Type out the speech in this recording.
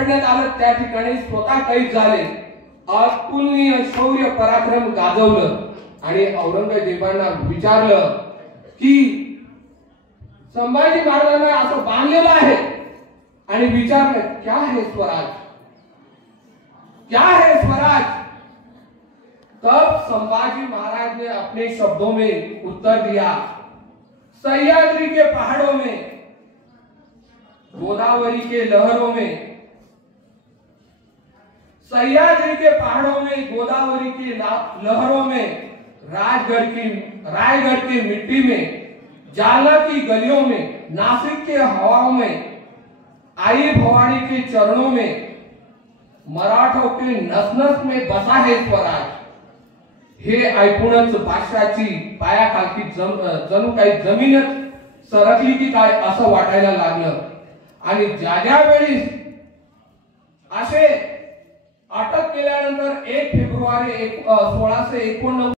पकडण्यात आलं त्या ठिकाणी स्वतः कैद झाले, अतुलनीय शौर्य पराक्रम गाजवलं आणि औरंगजेबांना विचारलं की संभाजी महाराजांना असं बांधलेलं आहे आणि विचारलं क्या है स्वराज, क्या है स्वराज। तब संभाजी महाराज ने अपने शब्दों में उत्तर दिया, सह्याद्री के पहाड़ों में, गोदावरी के लहरों में, सह्याद्री के पहाड़ों में, गोदावरी की लहरों में, रायगढ़ की मिट्टी में, जालना की गलियों में, नासिक के हवाओं में, आई भवानी के चरणों में, मराठों के नस-नस में बसा है स्वराज। हे ऐकूनच बादशाची पायाखालची जणू काही जमीनच सरकली की काय असं वाटायला लागलं आणि ज्या वेळी असे अटक केल्यानंतर 1 फेब्रुवारी 1689